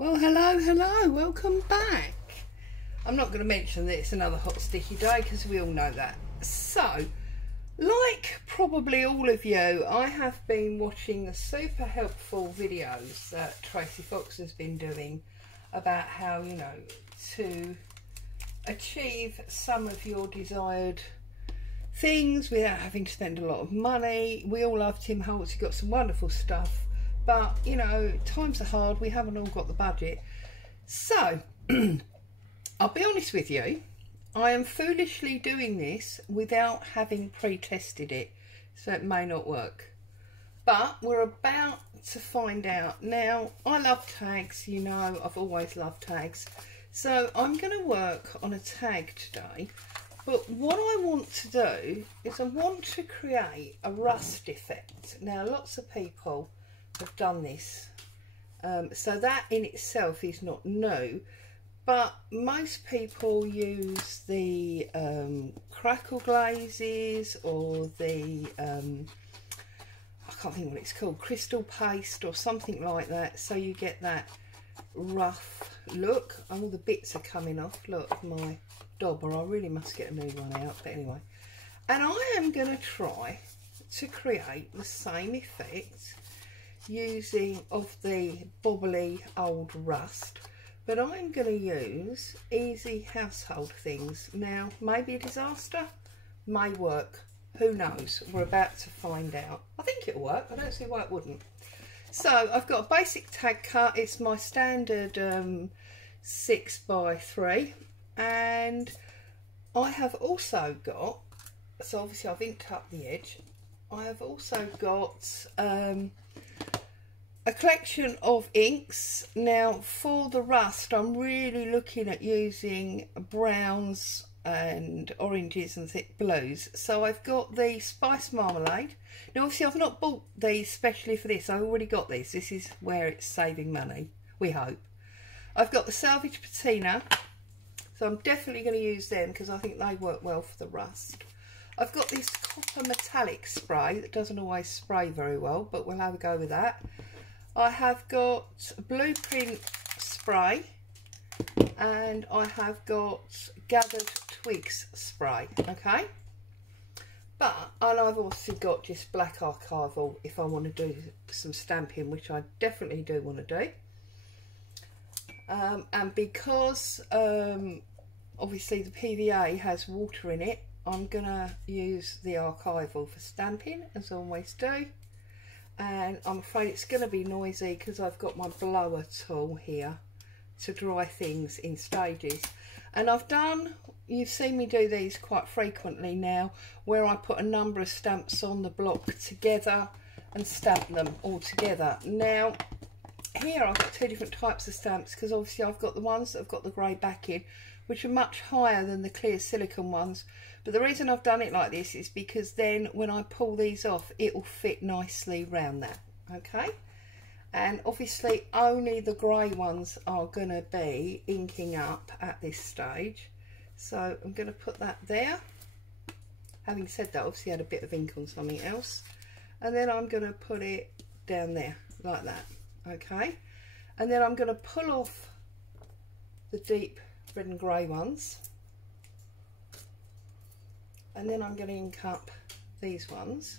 Well, hello, welcome back. I'm not going to mention that it's another hot sticky day because we all know that. So, like probably all of you, I have been watching the super helpful videos that Tracy Fox has been doing about how, you know, to achieve some of your desired things without having to spend a lot of money. We all love Tim Holtz, he's got some wonderful stuff. But, you know, times are hard. We haven't all got the budget. So, I'll be honest with you. I am foolishly doing this without having pre-tested it. So it may not work. But we're about to find out. Now, I love tags. You know, I've always loved tags. So I'm going to work on a tag today. But what I want to do is I want to create a rust effect. Now, lots of people have done this, so that in itself is not new, but most people use the crackle glazes or the I can't think what it's called, crystal paste or something like that, so you get that rough look. All the bits are coming off. Look, my dauber, I really must get a new one out, but anyway. And I am going to try to create the same effect using of the bobbly old rust, but I'm going to use easy household things. Now, maybe a disaster, may work, who knows, we're about to find out. I think it'll work, I don't see why it wouldn't. So I've got a basic tag cut, it's my standard 6x3, and I have also got, so obviously I've inked up the edge, I have also got a collection of inks. Now for the rust I'm really looking at using browns and oranges and thick blues. So I've got the Spice Marmalade. Now obviously I've not bought these specially for this, I already got these. This is where it's saving money, we hope. I've got the Salvage Patina, so I'm definitely going to use them because I think they work well for the rust. I've got this copper metallic spray that doesn't always spray very well, but we'll have a go with that. I have got Blueprint spray, and I have got Gathered Twigs spray, okay? And I've also got just black archival if I want to do some stamping, which I definitely do want to do. And because obviously the PVA has water in it, I'm going to use the archival for stamping, as I always do. And I'm afraid it's going to be noisy because I've got my blower tool here to dry things in stages. And you've seen me do these quite frequently now, where I put a number of stamps on the block together and stamp them all together. Now, here I've got two different types of stamps because obviously I've got the ones that have got the grey backing, which are much higher than the clear silicone ones. But the reason I've done it like this is because then when I pull these off, it will fit nicely round that, okay? And obviously only the grey ones are going to be inking up at this stage. So I'm going to put that there. Having said that, obviously I had a bit of ink on something else. And then I'm going to put it down there, like that, okay? And then I'm going to pull off the deep red and grey ones. And then I'm going to ink up these ones,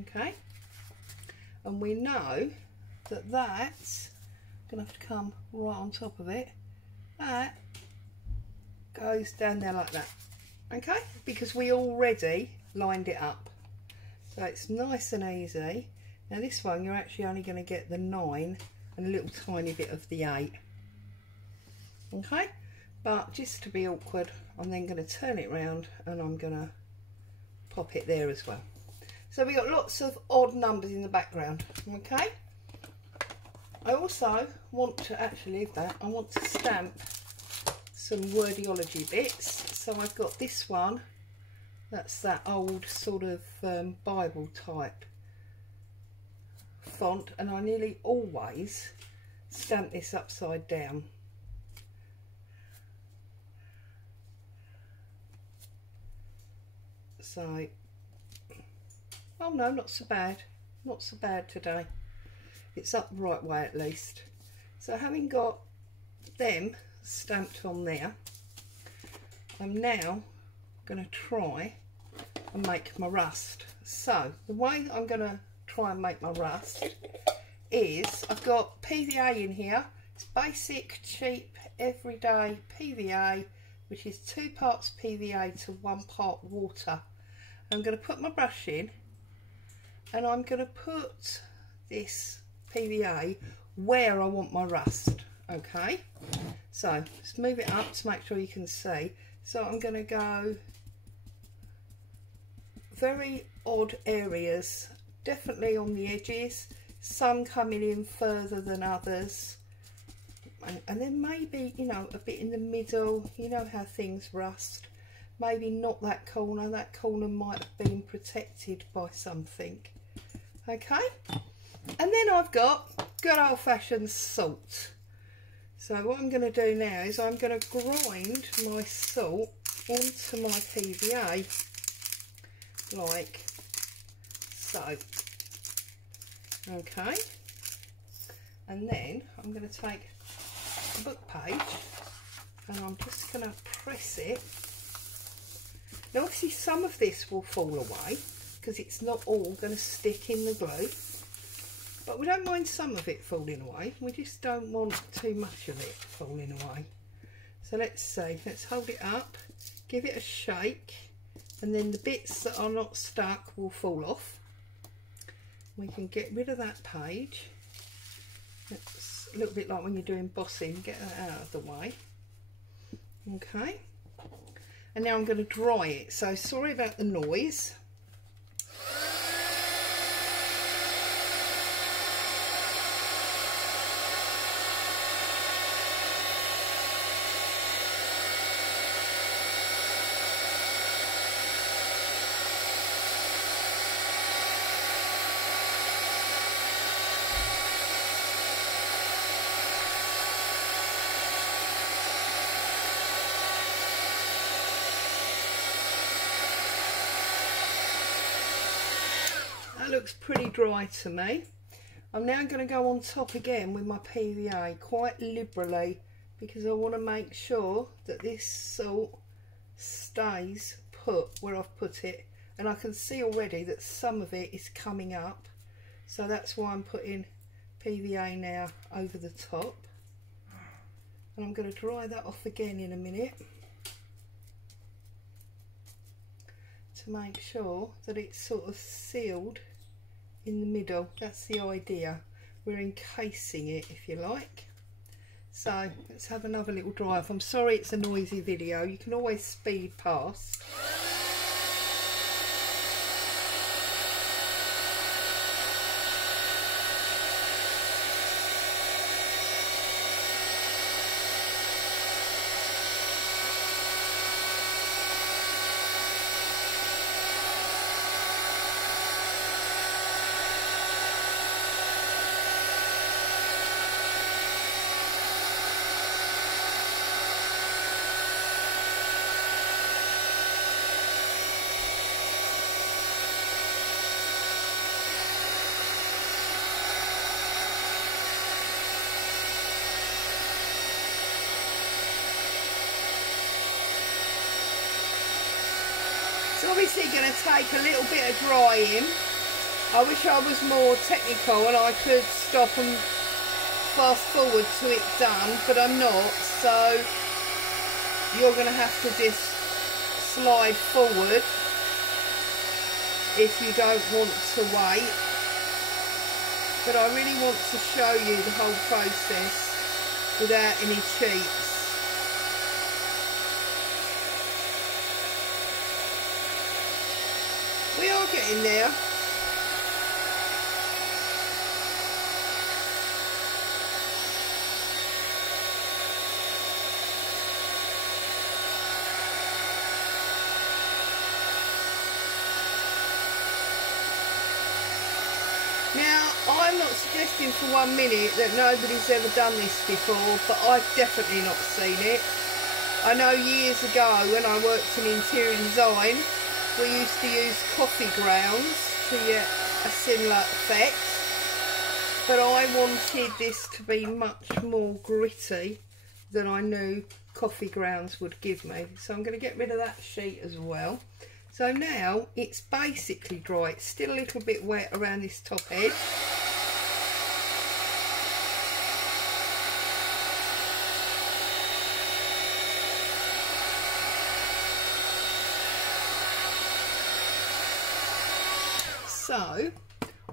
okay? And we know that that's going to have to come right on top of it. That goes down there like that, okay? Because we already lined it up. So it's nice and easy. Now this one, you're actually only going to get the 9 and a little tiny bit of the 8, okay? But just to be awkward, I'm then going to turn it round and I'm going to pop it there as well. So we've got lots of odd numbers in the background, okay? I also want to actually leave that. I want to stamp some wordiology bits. So I've got this one. That's that old sort of Bible type font. And I nearly always stamp this upside down. So, oh no, not so bad. Not so bad today. It's up the right way at least. So having got them stamped on there, I'm now going to try and make my rust. So the way I'm going to try and make my rust is I've got PVA in here. It's basic, cheap, everyday PVA, which is 2 parts PVA to 1 part water. I'm going to put my brush in and I'm going to put this PVA where I want my rust. Okay, so let's move it up to make sure you can see. So I'm going to go very odd areas, definitely on the edges, some coming in further than others, and then maybe, you know, a bit in the middle. You know how things rust. Maybe not that corner might have been protected by something. Okay, and then I've got good old-fashioned salt. So what I'm going to do now is I'm going to grind my salt onto my PVA like so. Okay, and then I'm going to take a book page and I'm just going to press it. Now obviously some of this will fall away because it's not all going to stick in the glue, but we don't mind some of it falling away. We just don't want too much of it falling away. So let's see, let's hold it up, give it a shake, and then the bits that are not stuck will fall off. We can get rid of that page. It's a little bit like when you're doing embossing, get that out of the way. Okay, and now I'm going to dry it, so sorry about the noise. Looks pretty dry to me. I'm now going to go on top again with my PVA quite liberally because I want to make sure that this salt stays put where I've put it, and I can see already that some of it is coming up, so that's why I'm putting PVA now over the top, and I'm going to dry that off again in a minute to make sure that it's sort of sealed in the middle. That's the idea. We're encasing it, if you like. So let's have another little drive. I'm sorry it's a noisy video. You can always speed past. Obviously going to take a little bit of drying. I wish I was more technical and I could stop and fast forward to it done, but I'm not, so you're going to have to just slide forward if you don't want to wait. But I really want to show you the whole process without any cheats. We are getting there. Now, I'm not suggesting for 1 minute that nobody's ever done this before, but I've definitely not seen it. I know years ago when I worked in interior design, we used to use coffee grounds to get a similar effect. but I wanted this to be much more gritty than I knew coffee grounds would give me. So I'm going to get rid of that sheet as well. So now it's basically dry. It's still a little bit wet around this top edge. So,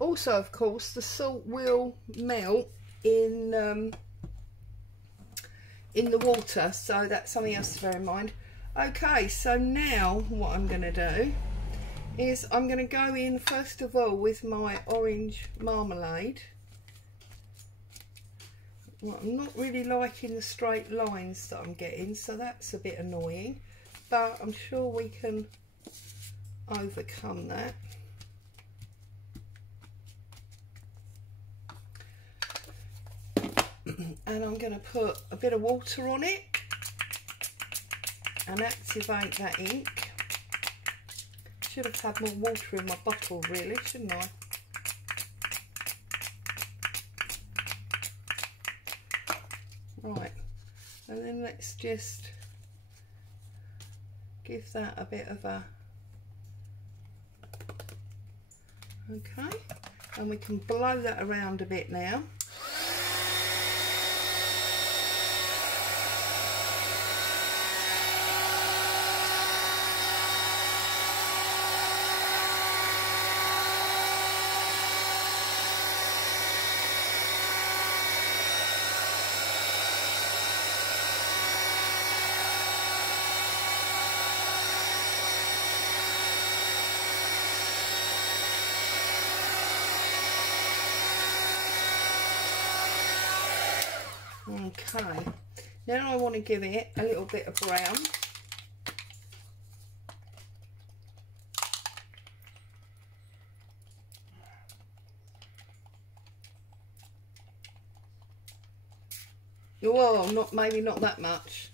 also of course, the salt will melt in the water, so that's something else to bear in mind. Okay, so now what I'm going to do is I'm going to go in first of all with my orange marmalade. Well, I'm not really liking the straight lines that I'm getting, so that's a bit annoying, but I'm sure we can overcome that. And I'm going to put a bit of water on it and activate that ink. Should have had more water in my bottle really, shouldn't I? Right, and then let's just give that a bit of a... Okay, and we can blow that around a bit now. Okay, now I want to give it a little bit of brown. Well, maybe not that much.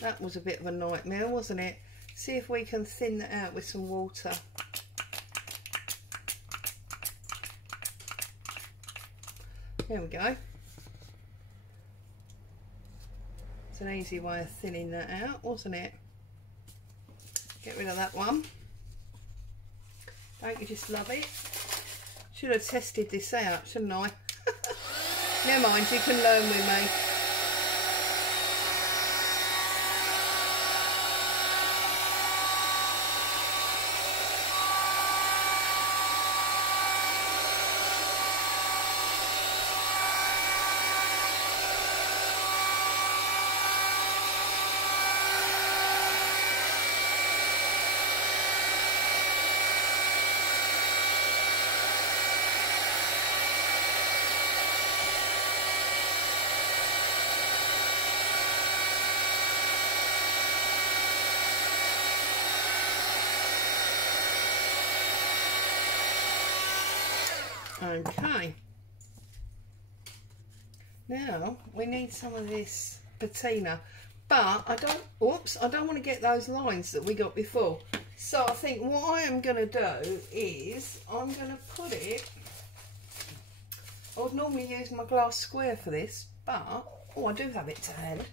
That was a bit of a nightmare, wasn't it? See if we can thin that out with some water. There we go. It's an easy way of thinning that out, wasn't it? Get rid of that one. Don't you just love it? Should have tested this out, shouldn't I? Never mind, you can learn with me. Okay, now we need some of this patina, but I don't want to get those lines that we got before. So I think what I am going to do is I'm going to put it, I would normally use my glass square for this, but I do have it to hand,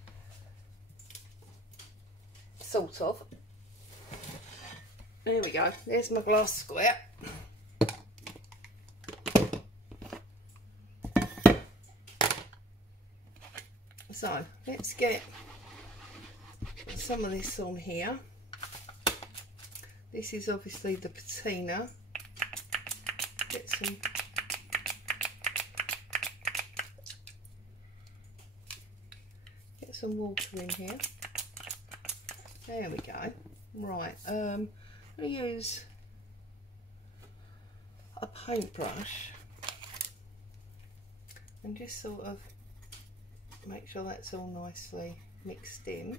sort of. There we go, there's my glass square. So let's get some of this on here. This is obviously the patina. Get some water in here. There we go. Right, I'm going to use a paintbrush and just sort of make sure that's all nicely mixed in.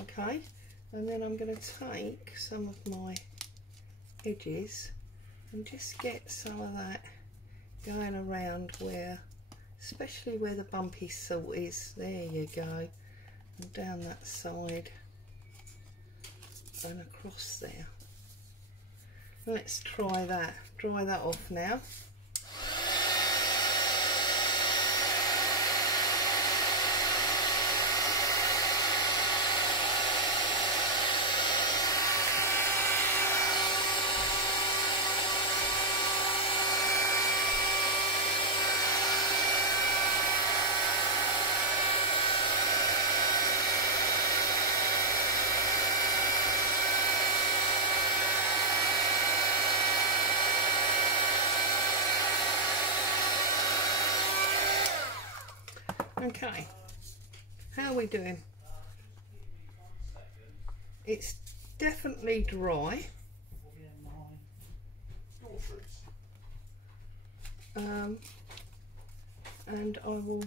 Okay, and then I'm going to take some of my edges and just get some of that going around where, especially where the bumpy salt is. There you go, and down that side and across there. Let's try that, dry that off now. Okay, how are we doing? It's definitely dry. And I will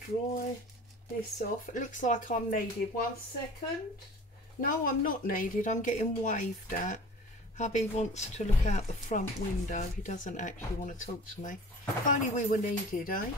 dry this off. It looks like I'm needed. 1 second. No, I'm not needed. I'm getting waved at. Hubby wants to look out the front window. He doesn't actually want to talk to me. If only we were needed, eh?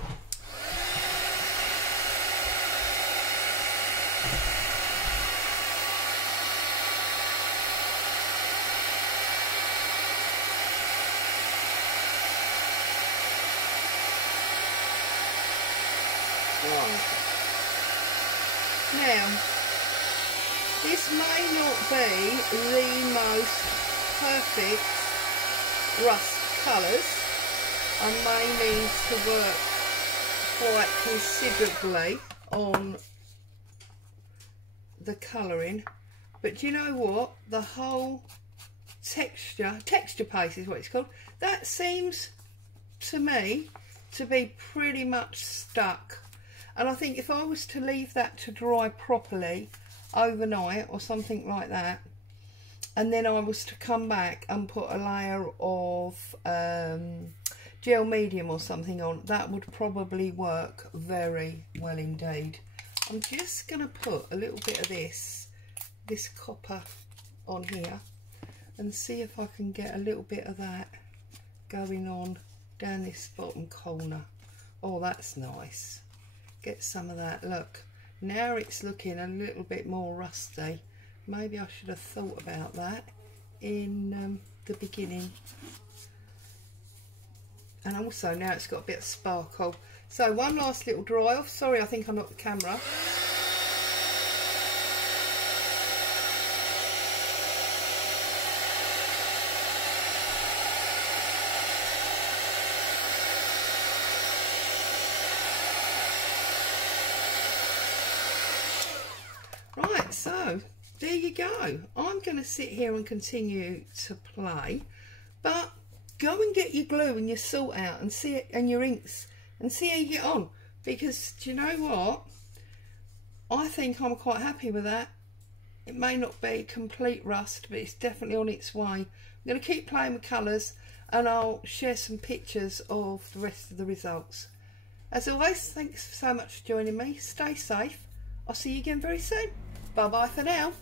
Now, this may not be the most perfect rust colours. I may need to work quite considerably on the colouring, but do you know what? The whole texture paste is what it's called, that seems to me to be pretty much stuck. And I think if I was to leave that to dry properly overnight or something like that, and then I was to come back and put a layer of gel medium or something on, that would probably work very well indeed. I'm just going to put a little bit of this copper on here and see if I can get a little bit of that going on down this bottom corner. Oh, that's nice. Get some of that. Look, now it's looking a little bit more rusty. Maybe I should have thought about that in the beginning. And also now it's got a bit of sparkle. So one last little dry off. Sorry, I think I knocked the camera. Right, so there you go. I'm going to sit here and continue to play, but go and get your glue and your salt out and see it, and your inks, and see how you get on, because do you know what? I think I'm quite happy with that. It may not be complete rust, but it's definitely on its way. I'm going to keep playing with colours, and I'll share some pictures of the rest of the results. As always, thanks so much for joining me. Stay safe. I'll see you again very soon. Bye bye for now.